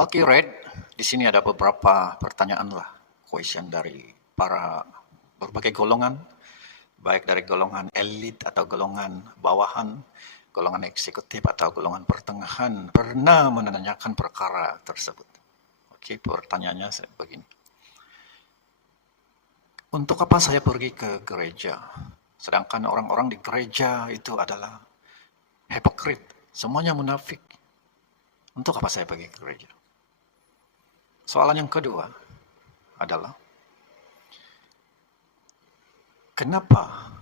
Oke, Red. Di sini ada beberapa pertanyaan lah, question dari para berbagai golongan, baik dari golongan elit atau golongan bawahan, golongan eksekutif atau golongan pertengahan, pernah menanyakan perkara tersebut. Oke, pertanyaannya begini. Untuk apa saya pergi ke gereja? Sedangkan orang-orang di gereja itu adalah hipokrit, semuanya munafik. Untuk apa saya pergi ke gereja? Soalan yang kedua adalah, kenapa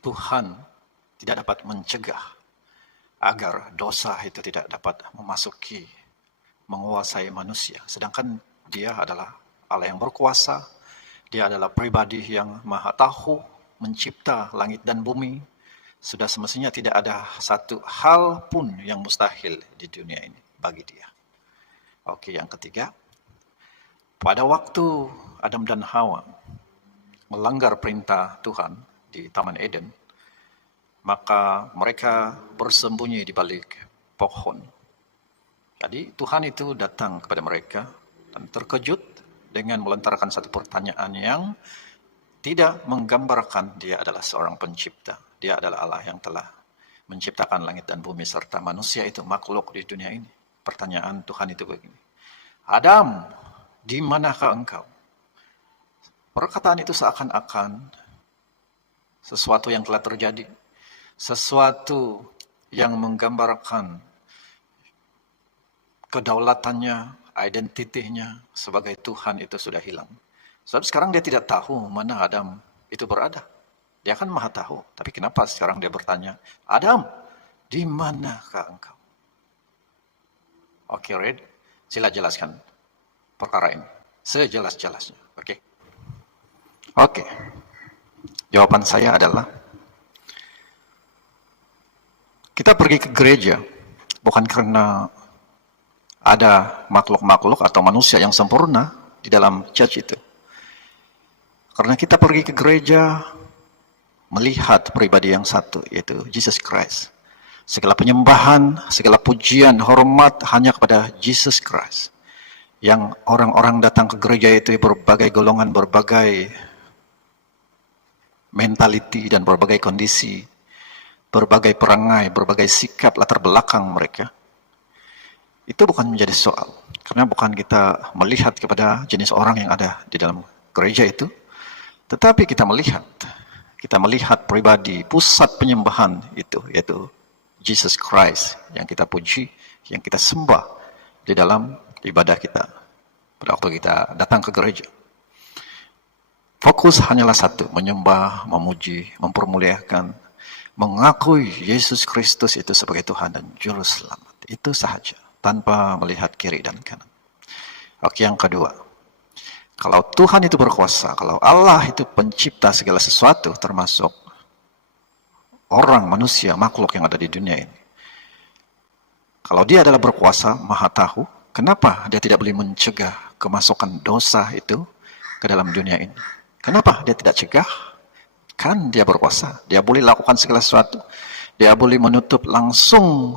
Tuhan tidak dapat mencegah agar dosa itu tidak dapat memasuki, menguasai manusia, sedangkan Dia adalah Allah yang berkuasa, Dia adalah pribadi yang maha tahu, mencipta langit dan bumi. Sudah semestinya tidak ada satu hal pun yang mustahil di dunia ini bagi Dia. Oke, yang ketiga, pada waktu Adam dan Hawa melanggar perintah Tuhan di Taman Eden, maka mereka bersembunyi di balik pohon. Jadi Tuhan itu datang kepada mereka dan terkejut dengan melontarkan satu pertanyaan yang tidak menggambarkan Dia adalah seorang pencipta. Dia adalah Allah yang telah menciptakan langit dan bumi serta manusia itu makhluk di dunia ini. Pertanyaan Tuhan itu begini, Adam, di manakah engkau? Perkataan itu seakan-akan sesuatu yang telah terjadi, sesuatu yang menggambarkan kedaulatannya, identitinya sebagai Tuhan itu sudah hilang. Sebab sekarang dia tidak tahu mana Adam itu berada. Dia kan maha tahu, tapi kenapa sekarang dia bertanya, Adam, di manakah engkau? Oke, Red, sila jelaskan perkara ini sejelas-jelasnya. Oke. Jawaban saya adalah, kita pergi ke gereja bukan karena ada makhluk-makhluk atau manusia yang sempurna di dalam church itu. Karena kita pergi ke gereja melihat pribadi yang satu, yaitu Jesus Christ. Segala penyembahan, segala pujian, hormat hanya kepada Jesus Christ. Yang orang-orang datang ke gereja itu berbagai golongan, berbagai mentality dan berbagai kondisi, berbagai perangai, berbagai sikap latar belakang mereka. Itu bukan menjadi soal. Karena bukan kita melihat kepada jenis orang yang ada di dalam gereja itu, tetapi kita melihat pribadi, pusat penyembahan itu, yaitu Jesus Christ yang kita puji, yang kita sembah di dalam ibadah kita pada waktu kita datang ke gereja. Fokus hanyalah satu, menyembah, memuji, mempermuliakan, mengakui Yesus Kristus itu sebagai Tuhan dan Juru Selamat. Itu sahaja, tanpa melihat kiri dan kanan. Oke, yang kedua, kalau Tuhan itu berkuasa, kalau Allah itu pencipta segala sesuatu, termasuk orang, manusia, makhluk yang ada di dunia ini. Kalau Dia adalah berkuasa, maha tahu, kenapa Dia tidak boleh mencegah kemasukan dosa itu ke dalam dunia ini? Kenapa Dia tidak cegah? Kan Dia berkuasa, Dia boleh lakukan segala sesuatu. Dia boleh menutup langsung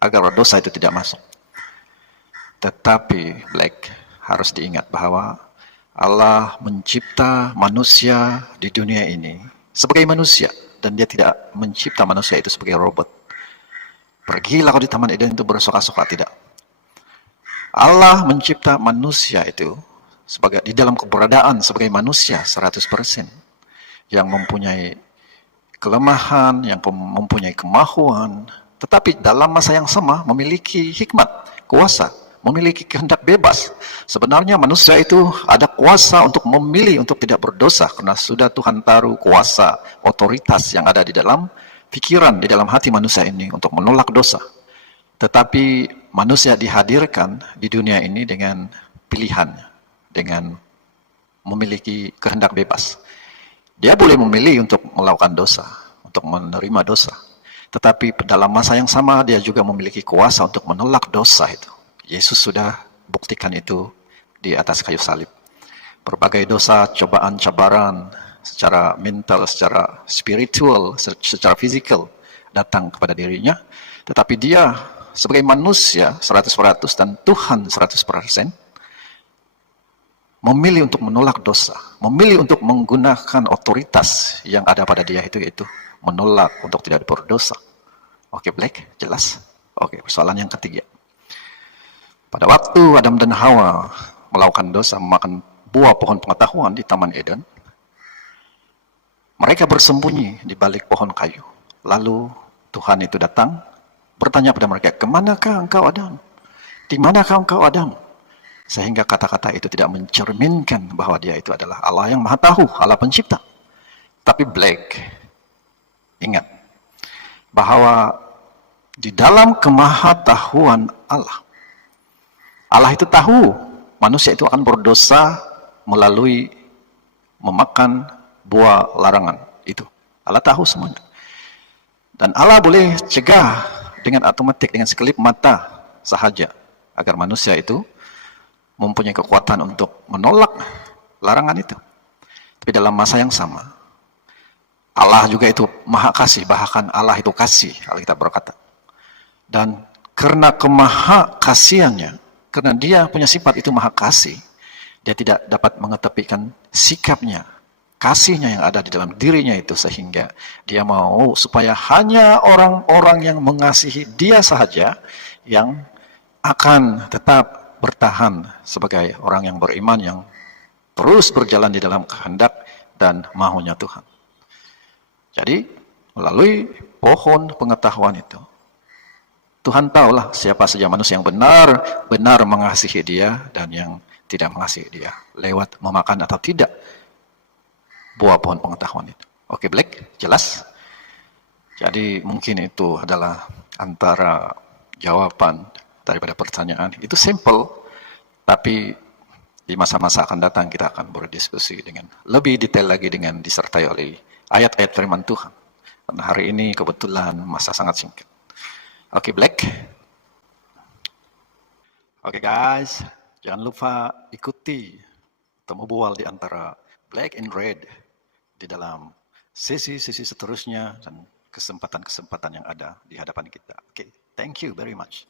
agar dosa itu tidak masuk. Tetapi harus diingat bahwa Allah mencipta manusia di dunia ini sebagai manusia. Dan Dia tidak mencipta manusia itu sebagai robot. Pergilah kau di Taman Eden itu bersuka-suka, tidak. Allah mencipta manusia itu di dalam keberadaan sebagai manusia 100%. Yang mempunyai kelemahan, yang mempunyai kemahuan, tetapi dalam masa yang sama memiliki hikmat, kuasa, memiliki kehendak bebas. Sebenarnya manusia itu ada kuasa untuk memilih untuk tidak berdosa, karena sudah Tuhan taruh kuasa, otoritas yang ada di dalam pikiran, di dalam hati manusia ini untuk menolak dosa. Tetapi manusia dihadirkan di dunia ini dengan pilihan, dengan memiliki kehendak bebas. Dia boleh memilih untuk melakukan dosa, untuk menerima dosa. Tetapi dalam masa yang sama dia juga memiliki kuasa untuk menolak dosa itu. Yesus sudah buktikan itu di atas kayu salib. Berbagai dosa, cobaan, cabaran secara mental, secara spiritual, secara fisikal datang kepada dirinya. Tetapi Dia sebagai manusia 100% dan Tuhan 100%, memilih untuk menolak dosa, memilih untuk menggunakan otoritas yang ada pada dia itu, yaitu menolak untuk tidak berdosa. Oke, Black, jelas? Oke, persoalan yang ketiga. Pada waktu Adam dan Hawa melakukan dosa, memakan buah pohon pengetahuan di Taman Eden, mereka bersembunyi di balik pohon kayu. Lalu Tuhan itu datang, bertanya pada mereka, "Kemanakah engkau, Adam? Di manakah engkau, Adam?" Sehingga kata-kata itu tidak mencerminkan bahwa dia itu adalah Allah yang Maha Tahu, Allah Pencipta. Tapi Black, ingat bahwa di dalam kemahatauan Allah, Allah itu tahu manusia itu akan berdosa melalui memakan buah larangan itu. Allah tahu semuanya. Dan Allah boleh cegah dengan otomatis, dengan sekelip mata sahaja, agar manusia itu mempunyai kekuatan untuk menolak larangan itu. Tapi dalam masa yang sama, Allah juga itu maha kasih, bahkan Allah itu kasih, Alkitab berkata. Dan karena kemaha kasihannya, karena dia punya sifat itu maha kasih, dia tidak dapat mengetepikan sikapnya, kasihnya yang ada di dalam dirinya itu, sehingga dia mau supaya hanya orang-orang yang mengasihi dia sahaja yang akan tetap bertahan sebagai orang yang beriman, yang terus berjalan di dalam kehendak dan maunya Tuhan. Jadi melalui pohon pengetahuan itu, Tuhan tahulah siapa saja manusia yang benar-benar mengasihi dia dan yang tidak mengasihi dia, lewat memakan atau tidak buah pohon pengetahuan itu. Oke, Black, jelas? Jadi mungkin itu adalah antara jawaban daripada pertanyaan. Itu simple, tapi di masa-masa akan datang kita akan berdiskusi dengan lebih detail lagi, dengan disertai oleh ayat-ayat firman Tuhan. Karena hari ini kebetulan masa sangat singkat. Oke, Black. Oke, guys, jangan lupa ikuti temu bual di antara Black and Red di dalam sesi-sesi seterusnya dan kesempatan-kesempatan yang ada di hadapan kita. Oke, thank you very much.